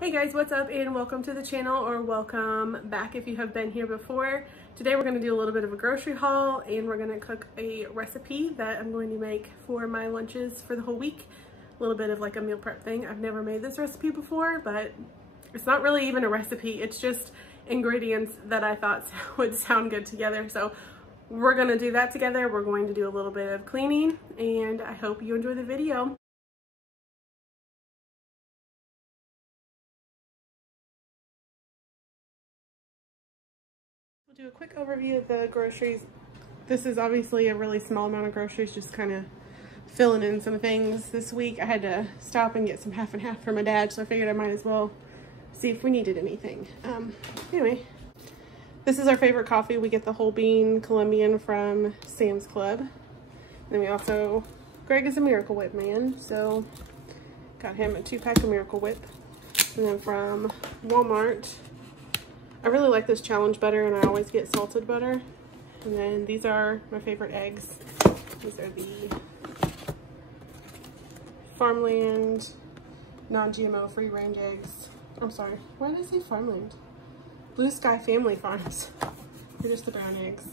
Hey guys, what's up and welcome to the channel, or welcome back if you have been here before. Today we're going to do a little bit of a grocery haul and we're going to cook a recipe that I'm going to make for my lunches for the whole week. A little bit of like a meal prep thing. I've never made this recipe before, but it's not really even a recipe. It's just ingredients that I thought would sound good together. So we're going to do that together. We're going to do a little bit of cleaning and I hope you enjoy the video. We'll do a quick overview of the groceries. This is obviously a really small amount of groceries, just kind of filling in some things. This week I had to stop and get some half and half for my dad, so I figured I might as well see if we needed anything. Anyway, this is our favorite coffee. We get the whole bean Colombian from Sam's Club. And then we also, Greg is a Miracle Whip man, so got him a 2-pack of Miracle Whip. And then from Walmart, I really like this Challenge butter and I always get salted butter. And then these are my favorite eggs. These are the Farmland non-GMO free range eggs. I'm sorry, why did I say Farmland? Blue Sky Family Farms. They're just the brown eggs.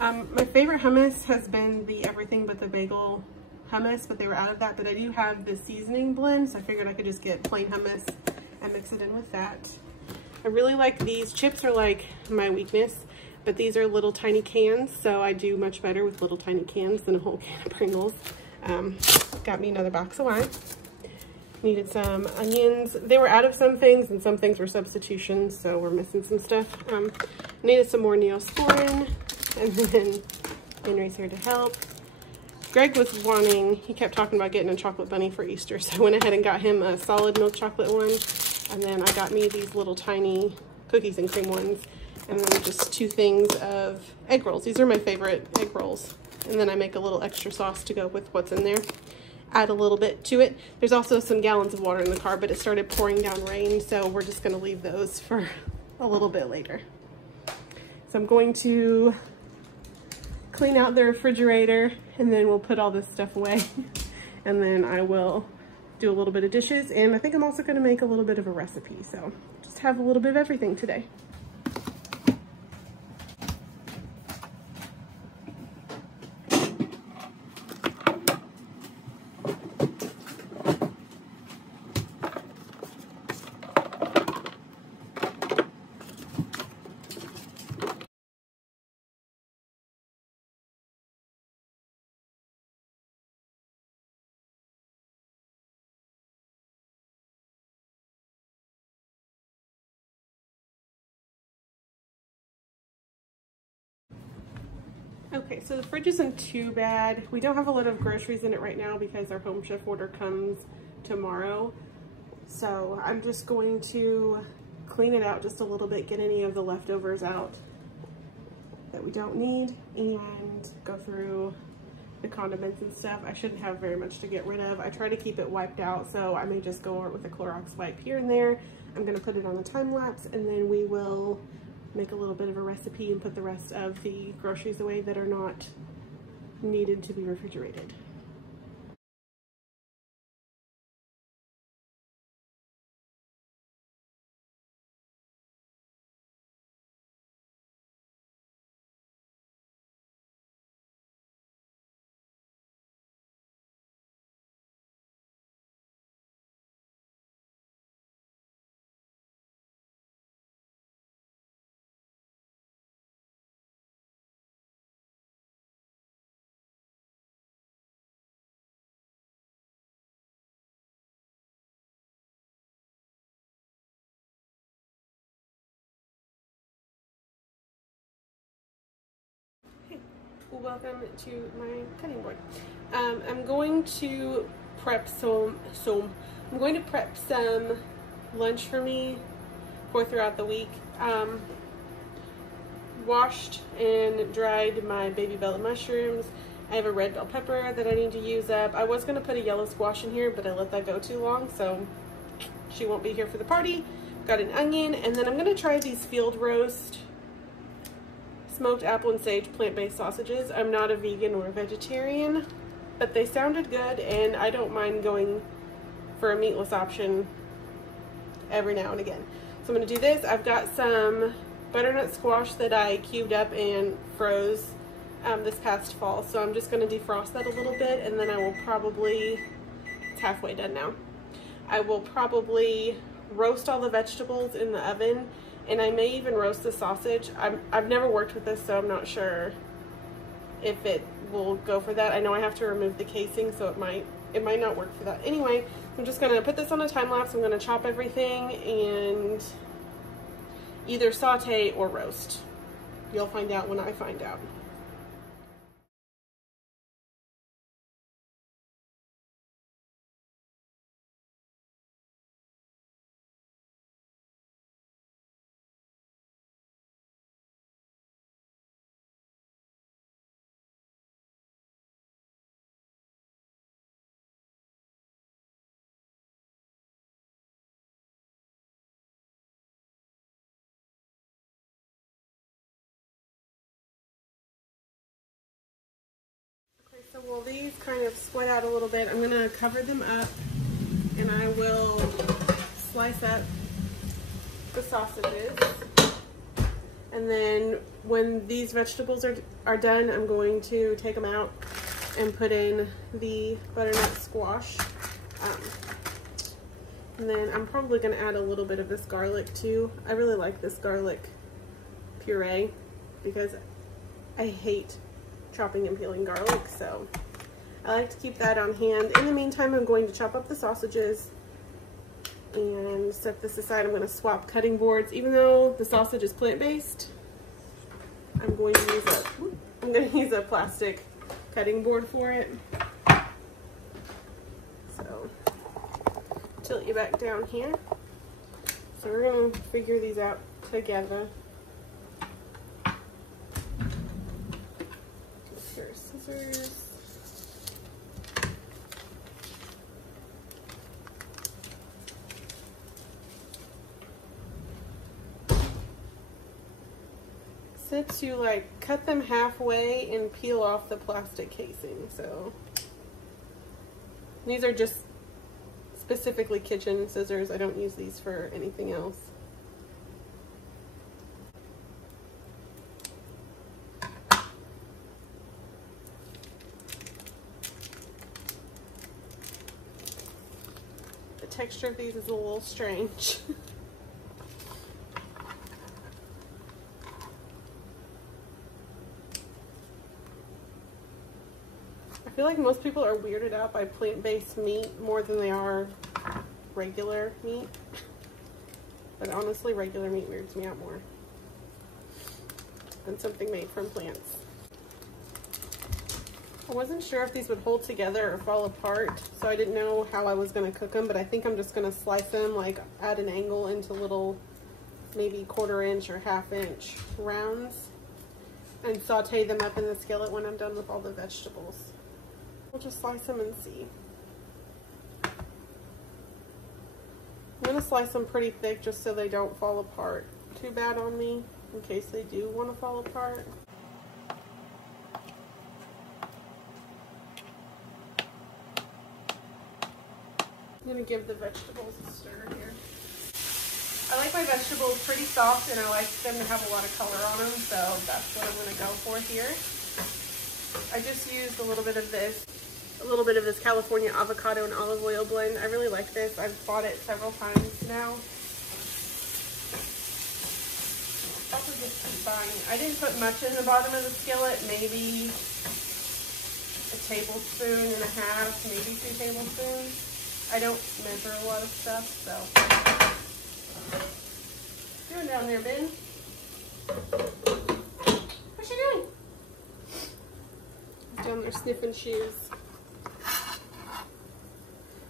My favorite hummus has been the Everything But the Bagel hummus, but they were out of that. But I do have the seasoning blend, so I figured I could just get plain hummus and mix it in with that. I really like these. Chips are like my weakness, but these are little tiny cans, so I do much better with little tiny cans than a whole can of Pringles. Got me another box of wine. Needed some onions. They were out of some things and some things were substitutions, so we're missing some stuff. Needed some more Neosporin, and then Henry's here to help. Greg was wanting, he kept talking about getting a chocolate bunny for Easter, so I went ahead and got him a solid milk chocolate one. And then I got me these little tiny cookies and cream ones. And then just 2 things of egg rolls. These are my favorite egg rolls. And then I make a little extra sauce to go with what's in there. Add a little bit to it. There's also some gallons of water in the car, but it started pouring down rain, so we're just gonna leave those for a little bit later. So I'm going to clean out the refrigerator and then we'll put all this stuff away. And then I will do a little bit of dishes, and I think I'm also going to make a little bit of a recipe, so just have a little bit of everything today. Okay, so the fridge isn't too bad. We don't have a lot of groceries in it right now because our Home Chef order comes tomorrow. So I'm just going to clean it out just a little bit, get any of the leftovers out that we don't need, and go through the condiments and stuff. I shouldn't have very much to get rid of. I try to keep it wiped out, so I may just go over it with a Clorox wipe here and there. I'm gonna put it on a time lapse, and then we will make a little bit of a recipe and put the rest of the groceries away that are not needed to be refrigerated. Welcome to my cutting board. I'm going to prep some lunch for me for throughout the week. Washed and dried my baby bella mushrooms. I have a red bell pepper that I need to use up. I was going to put a yellow squash in here, but I let that go too long, so she won't be here for the party. Got an onion, and then I'm going to try these field roast smoked apple and sage plant-based sausages. I'm not a vegan or a vegetarian, but they sounded good, and I don't mind going for a meatless option every now and again. So I'm going to do this. I've got some butternut squash that I cubed up and froze this past fall. So I'm just going to defrost that a little bit, and then I will probably, it's halfway done now. I will probably roast all the vegetables in the oven, and I may even roast the sausage. I've never worked with this, so I'm not sure if it will go for that. I know I have to remove the casing, so it might not work for that. Anyway, I'm just gonna put this on a time lapse. I'm gonna chop everything and either saute or roast. You'll find out when I find out. So while these kind of sweat out a little bit, I'm going to cover them up, and I will slice up the sausages. And then when these vegetables are done, I'm going to take them out and put in the butternut squash. And then I'm probably going to add a little bit of this garlic too. I really like this garlic puree because I hate chopping and peeling garlic, so I like to keep that on hand. In the meantime, I'm going to chop up the sausages and set this aside. I'm going to swap cutting boards. Even though the sausage is plant-based, I'm going to use a plastic cutting board for it. So tilt you back down here. So we're going to figure these out together. Scissors. Said to like cut them halfway and peel off the plastic casing. So these are just specifically kitchen scissors. I don't use these for anything else. Texture of these is a little strange. I feel like most people are weirded out by plant-based meat more than they are regular meat. But honestly, regular meat weirds me out more than something made from plants. I wasn't sure if these would hold together or fall apart, so I didn't know how I was going to cook them, but I think I'm just going to slice them like at an angle into little maybe 1/4 inch or 1/2 inch rounds and saute them up in the skillet when I'm done with all the vegetables. We'll just slice them and see. I'm going to slice them pretty thick just so they don't fall apart too bad on me in case they do want to fall apart. I'm going to give the vegetables a stir here. I like my vegetables pretty soft, and I like them to have a lot of color on them, so that's what I'm going to go for here. I just used a little bit of this California avocado and olive oil blend. I really like this. I've bought it several times now. Also just keep buying. I didn't put much in the bottom of the skillet, maybe a tablespoon and a half, maybe 2 tablespoons. I don't measure a lot of stuff, so. What you doing down there, Ben? What you doing? He's down there sniffing shoes.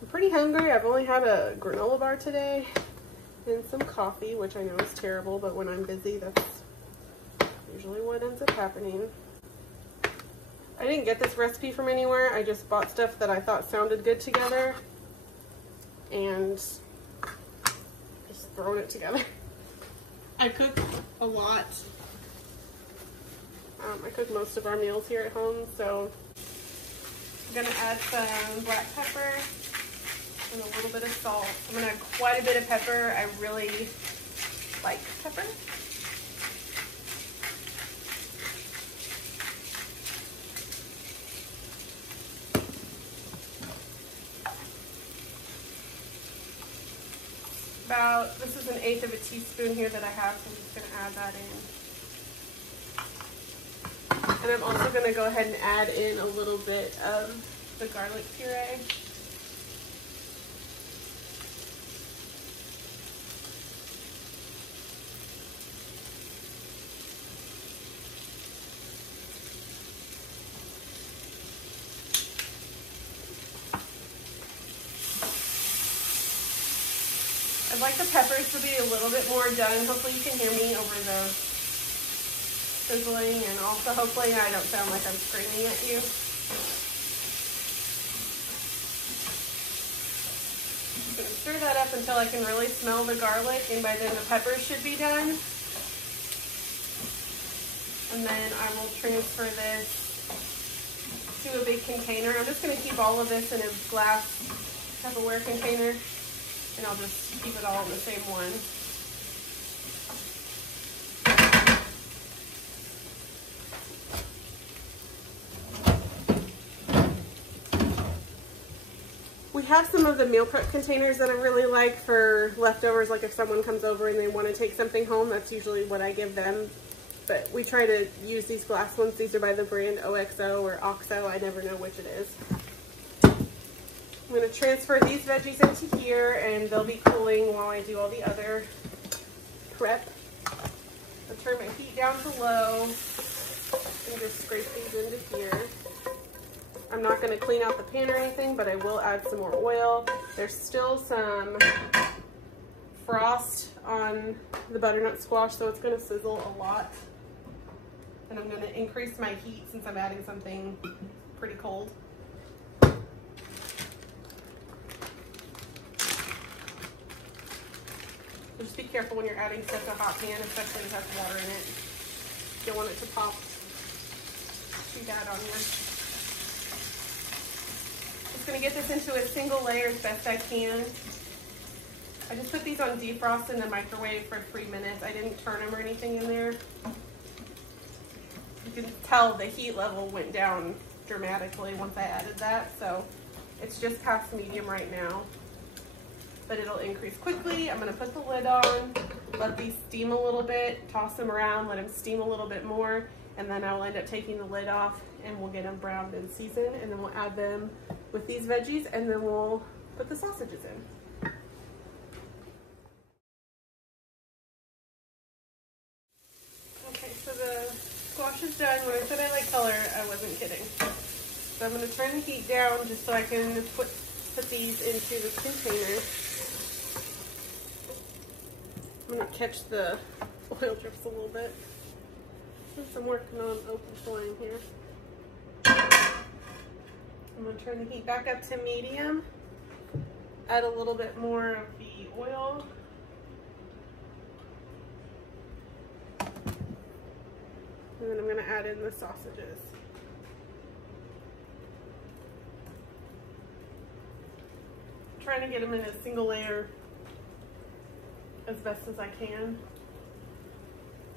I'm pretty hungry. I've only had a granola bar today and some coffee, which I know is terrible, but when I'm busy, that's usually what ends up happening. I didn't get this recipe from anywhere. I just bought stuff that I thought sounded good together and just throwing it together. I cook a lot. I cook most of our meals here at home, so I'm gonna add some black pepper and a little bit of salt. I'm gonna add quite a bit of pepper. I really like pepper. This is 1/8 of a teaspoon here that I have, so I'm just gonna add that in. And I'm also gonna go ahead and add in a little bit of the garlic puree. I'd like the peppers to be a little bit more done. Hopefully you can hear me over the sizzling, and also hopefully I don't sound like I'm screaming at you. I'm going to stir that up until I can really smell the garlic, and by then the peppers should be done. And then I will transfer this to a big container. I'm just going to keep all of this in a glass Tupperware container. And I'll just keep it all in the same one. We have some of the meal prep containers that I really like for leftovers, like if someone comes over and they want to take something home, that's usually what I give them. But we try to use these glass ones. These are by the brand OXO or OXO, I never know which it is. I'm going to transfer these veggies into here, and they'll be cooling while I do all the other prep. I'll turn my heat down to low and just scrape these into here. I'm not going to clean out the pan or anything, but I will add some more oil. There's still some frost on the butternut squash, so it's going to sizzle a lot. And I'm going to increase my heat since I'm adding something pretty cold. Just be careful when you're adding stuff to a hot pan, especially if it has water in it. You don't want it to pop too bad on you. Just gonna get this into a single layer as best I can. I just put these on defrost in the microwave for 3 minutes. I didn't turn them or anything in there. You can tell the heat level went down dramatically once I added that, so it's just past medium right now. But it'll increase quickly. I'm gonna put the lid on, let these steam a little bit, toss them around, let them steam a little bit more, and then I'll end up taking the lid off and we'll get them browned and seasoned, and then we'll add them with these veggies, and then we'll put the sausages in. Okay, so the squash is done. When I said I like color, I wasn't kidding. So I'm gonna turn the heat down just so I can put these into the container. I'm going to catch the oil drips a little bit since I'm working on open flame here. I'm going to turn the heat back up to medium, add a little bit more of the oil. And then I'm going to add in the sausages. I'm trying to get them in a single layer as best as I can,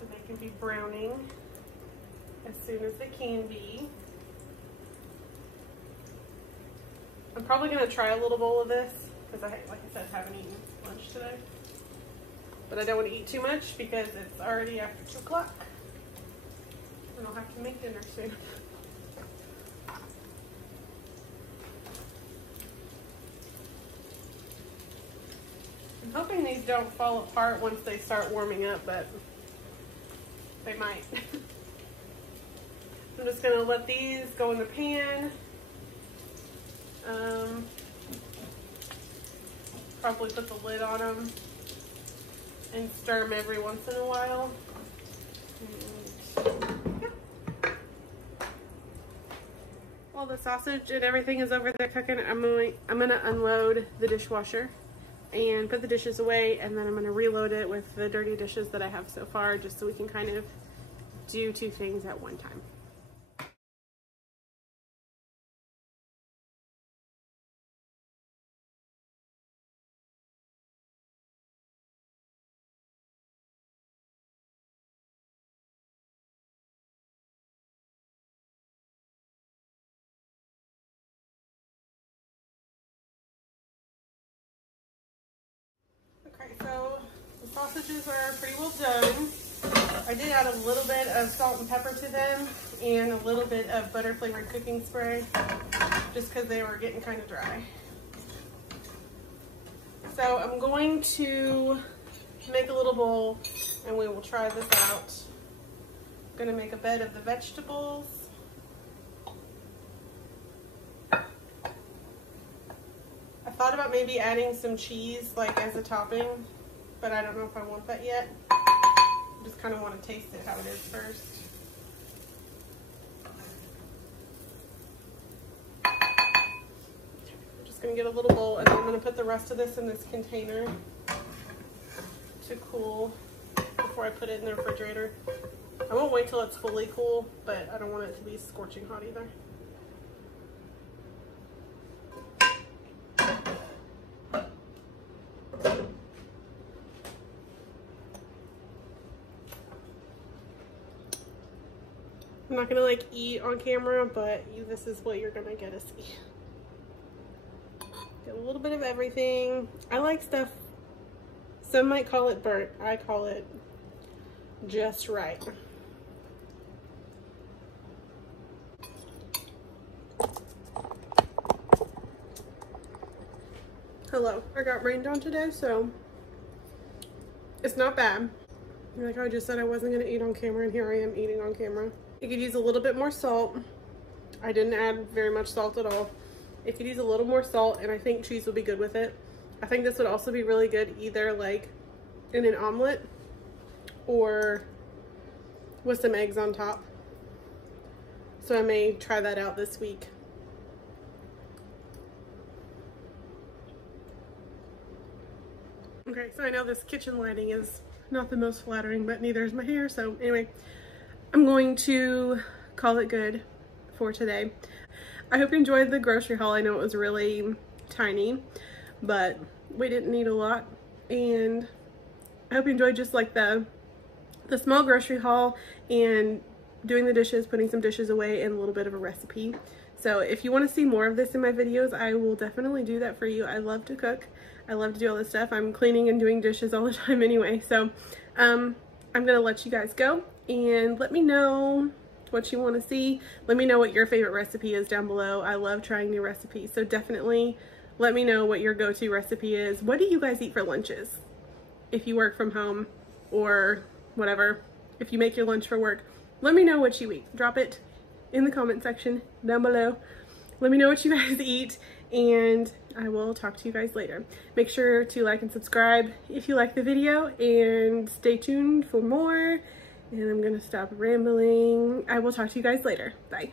so they can be browning as soon as they can be. I'm probably going to try a little bowl of this because like I said, haven't eaten lunch today. But I don't want to eat too much because it's already after 2 o'clock and I'll have to make dinner soon. I'm hoping these don't fall apart once they start warming up, but they might. I'm just going to let these go in the pan. Probably put the lid on them and stir them every once in a while. And, yeah. While the sausage and everything is over there cooking, I'm gonna unload the dishwasher and put the dishes away, and then I'm going to reload it with the dirty dishes that I have so far, just so we can kind of do 2 things at one time. sausages are pretty well done. I did add a little bit of salt and pepper to them and a little bit of butter flavored cooking spray just because they were getting kind of dry. So I'm going to make a little bowl and we will try this out. I'm going to make a bed of the vegetables. I thought about maybe adding some cheese like as a topping, but I don't know if I want that yet. I just kind of want to taste it how it is first. I'm just going to get a little bowl and then I'm going to put the rest of this in this container to cool before I put it in the refrigerator. I won't wait till it's fully cool, but I don't want it to be scorching hot either. I'm not gonna like eat on camera, but this is what you're gonna get to see. Get a little bit of everything. I like stuff, some might call it burnt. I call it just right. Hello, I got rained on today, so it's not bad. Like I just said I wasn't gonna eat on camera, and here I am eating on camera. You could use a little bit more salt. I didn't add very much salt at all. It could use a little more salt, and I think cheese will be good with it. I think this would also be really good either like in an omelet or with some eggs on top. So I may try that out this week. Okay, so I know this kitchen lighting is not the most flattering, but neither is my hair. So anyway, I'm going to call it good for today. I hope you enjoyed the grocery haul. I know it was really tiny, but we didn't need a lot. And I hope you enjoyed just like the small grocery haul and doing the dishes, putting some dishes away, and a little bit of a recipe. So if you want to see more of this in my videos, I will definitely do that for you. I love to cook. I love to do all this stuff. I'm cleaning and doing dishes all the time anyway. So I'm gonna let you guys go and let me know what you want to see. Let me know what your favorite recipe is down below. I love trying new recipes, so definitely let me know what your go-to recipe is. What do you guys eat for lunches? If you work from home or whatever, if you make your lunch for work, let me know what you eat. Drop it in the comment section down below. Let me know what you guys eat, and I will talk to you guys later. Make sure to like and subscribe if you like the video, and stay tuned for more. And I'm gonna stop rambling. I will talk to you guys later. Bye.